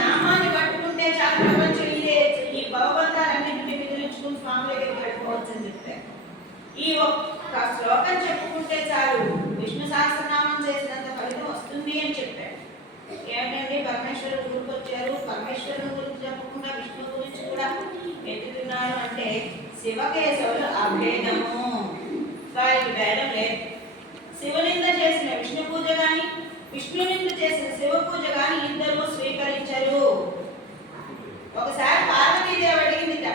నామాన్ని పట్టుకుంటే చాలు ప్రపంచం ఇదే, ఈ భవబంధాలన్నింటినీ మిగిలించుకుని స్వామి దగ్గరికి వెళ్ళిపోవచ్చు అని చెప్పారు. ఈ ఒక్క శ్లోకం చెప్పుకుంటే చాలు విష్ణు సహస్రనామం చేసినంత ఫలితం వస్తుంది అని చెప్పారు. ఏమిటంటే పరమేశ్వరుడు గుర్తుకొచ్చారు, పరమేశ్వరుడు గురించి చెప్పకుండా విష్ణు గురించి కూడా ఎత్తుతున్నారు అంటే శివకేశవులు అభేదము, వారికి భేదం లేదు. శివలింగ చేసిన విష్ణు పూజ కానీ విష్ణులింగ చేసిన శివ పూజ కానీ ఇద్దరు స్వీకరించరు. ఒకసారి పార్వతీదేవి అడిగిందిట,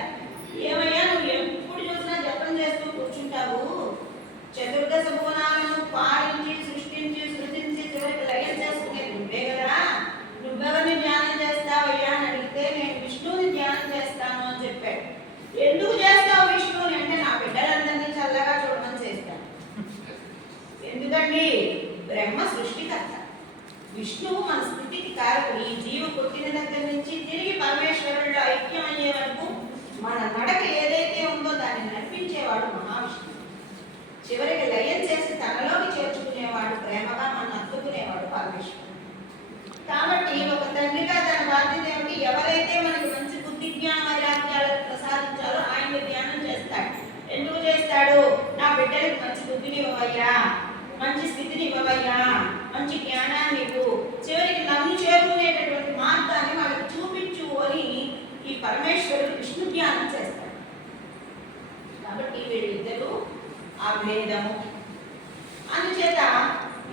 ఏమయ్యా నువ్వు ఎప్పుడు చూసినా జపం చేస్తూ కూర్చుంటావు, చతుర్దశ భువనాలను పాడించి సృష్టించి సృజించి చివరికి లయం చేసుకునేది నువ్వే కదా, నువ్వెవరిని ధ్యానం చేస్తావయ్యా అని అడిగితే నేను విష్ణువుని ధ్యానం చేస్తాను అని చెప్పాడు. ఎందుకు చేస్తావు విష్ణువుని అంటే నా బిడ్డలందరినీ చల్లగా చూడమని చేస్తాను. ఎందుకండి బ్రహ్మ సృష్టికర్త, విష్ణువు మన స్థితికి కారకుడు. ఈ జీవు పుట్టిన దగ్గర నుంచి తిరిగి పరమేశ్వరుడు ఐక్యం అయ్యే వరకు మన నడక ఏదైతే ఉందో దాన్ని నడిపించేవాడు మహావిష్ణువు. చివరికి లయం చేసి తనలోకి చేర్చుకునేవాడు, ప్రేమగా మనం అత్తుకునేవాడు పరమేశ్వరుడు. కాబట్టి ఒక తండ్రిగా తన బాధ్యత ఏమిటి, ఎవరైతే మనకి మంచి బుద్ధి జ్ఞాన వైరాగ్యాలను ప్రసాదించాలో ఆయన్ని ధ్యానం చేస్తాడు. ఎందుకు చేస్తాడు, నా బిడ్డలకు మంచి బుద్ధిని ఇవ్వవయ్యా, మంచి స్థితిని ఇవ్వవయ్యా, మంచి జ్ఞానాన్ని ఇవ్వు, చివరికి నన్ను చేరుకునేటటువంటి మార్గాన్ని వాళ్ళకి చూపించు అని ఈ పరమేశ్వరుడు విష్ణు ధ్యానం చేస్తాడు. కాబట్టి వీళ్ళిద్దరూ ఆ భేదము. అందుచేత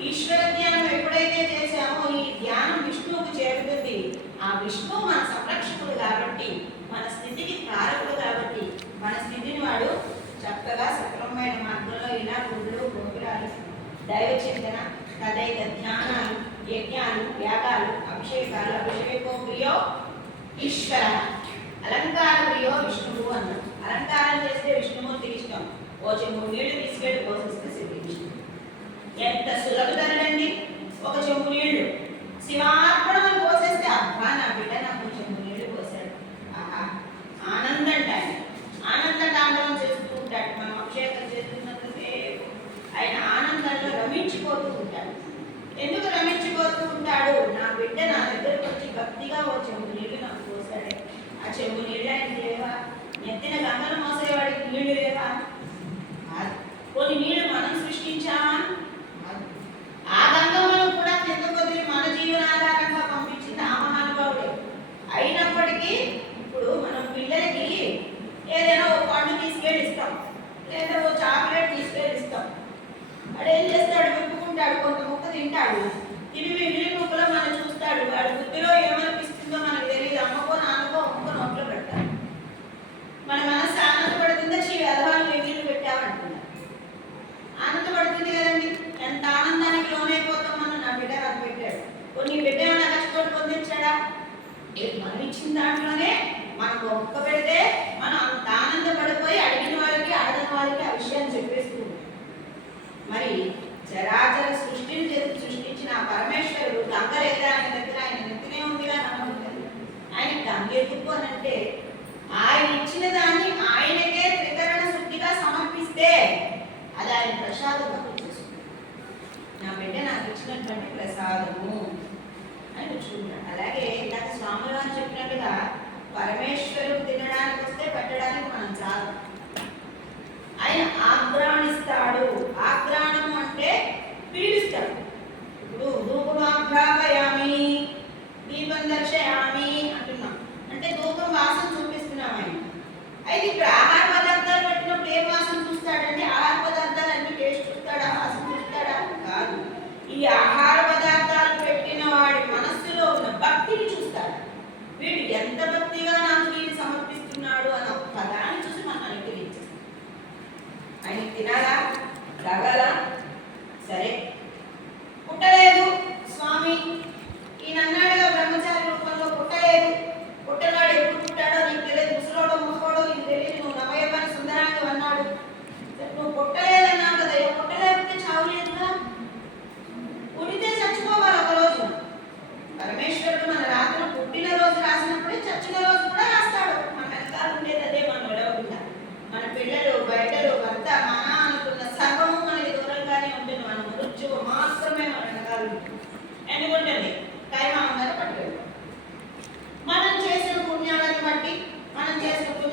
ఈశ్వర ధ్యానం ఎప్పుడైతే చేశామో ఈ ధ్యానం విష్ణువుకు చేరుతుంది. ఆ విష్ణువు మన సంరక్షకుడు కాబట్టి, మన స్థితికి కారకుడు కాబట్టి, మన స్థితిని వాడు చక్కగా సక్రమమైన మార్గంలో ఇలా గుళ్ళు గోపురాలు దైవ చింతన తదైక ధ్యానాలు యజ్ఞాలు యాగాలు అభిషేకాలు, అభిషేకో ప్రియో ఈశ్వర అలంకార ప్రియో విష్ణువు అన్నాడు. అలంకారం చేస్తే విష్ణుమూర్తికి ఇష్టం. ఓ చెంబు నీళ్లు తీసుకెళ్ళి పోషిస్తే సిద్ధించు. ఎంత సులభతరండి, ఒక చెంబు నీళ్లు శివార్పణమని పోసేస్తే అబ్బా నా బిడ్డ నాకు చెంబు నీళ్లు పోసాడు, ఆహా ఆనందం టైం, ఆనంద తాండవం చేస్తూ ఉంటాడు. మనం అభిషేకం చేస్తున్నంతసేపు ఆయన ఆనందంలో రమించిపోతూ ఉంటాడు. ఎందుకు రమించిపోతూ ఉంటాడు, నా బిడ్డ నా దగ్గరకు వచ్చి భక్తిగా ఓ చెంబు నీళ్లు నాకు పోసాడే, ఆ చెంబు నీళ్ళు ఆయనకి లేవా, ఎత్తిన గంగలు మోసేవాడికి నీళ్లు లేవా, కొన్ని నీళ్లు మనం సృష్టించామా, ఆ గంగమ్మను కూడా కింద కొద్ది మన జీవనాధారంగా పంపించింది ఆ మహానుభావుడే. అయినప్పటికీ ఇప్పుడు మనం పిల్లలకి ఏదైనా ఓ పండు తీసుకెళ్ళి ఇస్తాం, లేదా ఓ చాక్లెట్ తీసుకెళ్ళి ఇస్తాం. వాడు ఏం చేస్తాడు, విప్పుకుంటాడు, కొంత ముక్క తింటాడు, తిని మిగిలిన ముక్కలో మనం చూస్తాడు. వాడి బుద్ధిలో ఏమనిపిస్తుందో మనకు తెలియదు. అమ్మకో నాన్నకో అమ్మకో నోట్లో పెడతాడు. మన మనసు ఆనందపడుతుందో చీ వ్యవహారం మిగిలిన పెట్టామంటున్నాడు, ఆనందపడుతుంది కదండి. ఎంత ఆనందానికి లోనైపోతాం మనం. నా బిడ్డ నాకు పెట్టాడు, కొన్ని బిడ్డ ఏమైనా కష్టపడి పొందించాడా, మనం ఇచ్చిన దాంట్లోనే మనకు ఒక్క పెడితే మనం అంత ఆనందపడిపోయి అడిగిన వాళ్ళకి అడగని వాళ్ళకి ఆ విషయాన్ని చెప్పేస్తూ ఉంటాం. మరి చరాచర సృష్టిని సృష్టించిన పరమేశ్వరుడు గంగ లేదా ఆయన దగ్గర, ఆయన నెత్తినే ఉందిగా నమ్మకం. ఆయన గంగ ఎందుకు అని అంటే ఆయన ఇచ్చిన దాన్ని ఆయనకే త్రికరణ శుద్ధిగా సమర్పిస్తే అది ఆయన ప్రసాదంగా చూసుకుంటాడు. నా బిడ్డ నాకు ఇచ్చినటువంటి ప్రసాదము అని చూసుకుంటాడు. అలాగే ఇందాక స్వాములు వారు చెప్పినట్టుగా పరమేశ్వరుడు తినడానికి వస్తే పెట్టడానికి మనం చాలు. ఆయన ఆగ్రాణిస్తాడు. ఆగ్రాణము అంటే పీడిస్తాడు. ఇప్పుడు ధూపం ఆగ్రాపయామి దీపం దర్శయామి అంటున్నాం, అంటే ధూపం వాసన చూపిస్తున్నాం ఆయన. అయితే ఇప్పుడు ఆహార పదార్థాలు పెట్టినప్పుడు ఏ వాసన చూస్తాడంటే ఆహార పదార్థాలు అన్ని టేస్ట్ చూస్తాడా, వాసన చూస్తాడా? కాదు. ఈ ఆహార పదార్థాలు పెట్టిన వాడి మనస్సులో ఉన్న భక్తిని చూస్తాడు. వీడు ఎంత భక్తిగా నాకు దీన్ని సమర్పిస్తున్నాడు అని ఒక పదాన్ని చూసి మనం అనుగ్రహించాం. ఆయన తినాలా, తాగాలా, సరే పుట్టలేదు స్వామి ఈయన అన్నాడుగా బ్రహ్మచారి రూపంలో పుట్టలేదు, పుట్టనాడు ఎప్పుడు పుట్టాడో నీకు తెలియదు, ముసలోడో ముసలోడో నీకు తెలియదు, నువ్వు నవయవ్వని సుందరాంగి అన్నాడు. నువ్వు పుట్టలేదన్నావు కదా, పుట్టలేకపోతే చావు లేదుగా, పుడితే చచ్చిపోవాలి ఒక రోజు. పరమేశ్వరుడు మన రాత్రి పుట్టిన రోజు రాసినప్పుడే చచ్చిన రోజు కూడా రాస్తాడు. మన వెనకాల ఉండేది అదే, మన విడవకుండా. మన పిల్లలు బయటలు భర్త మన అనుకున్న సర్వము మనకి దూరంగానే ఉంటుంది. మన మృత్యు చేసుకుంటూ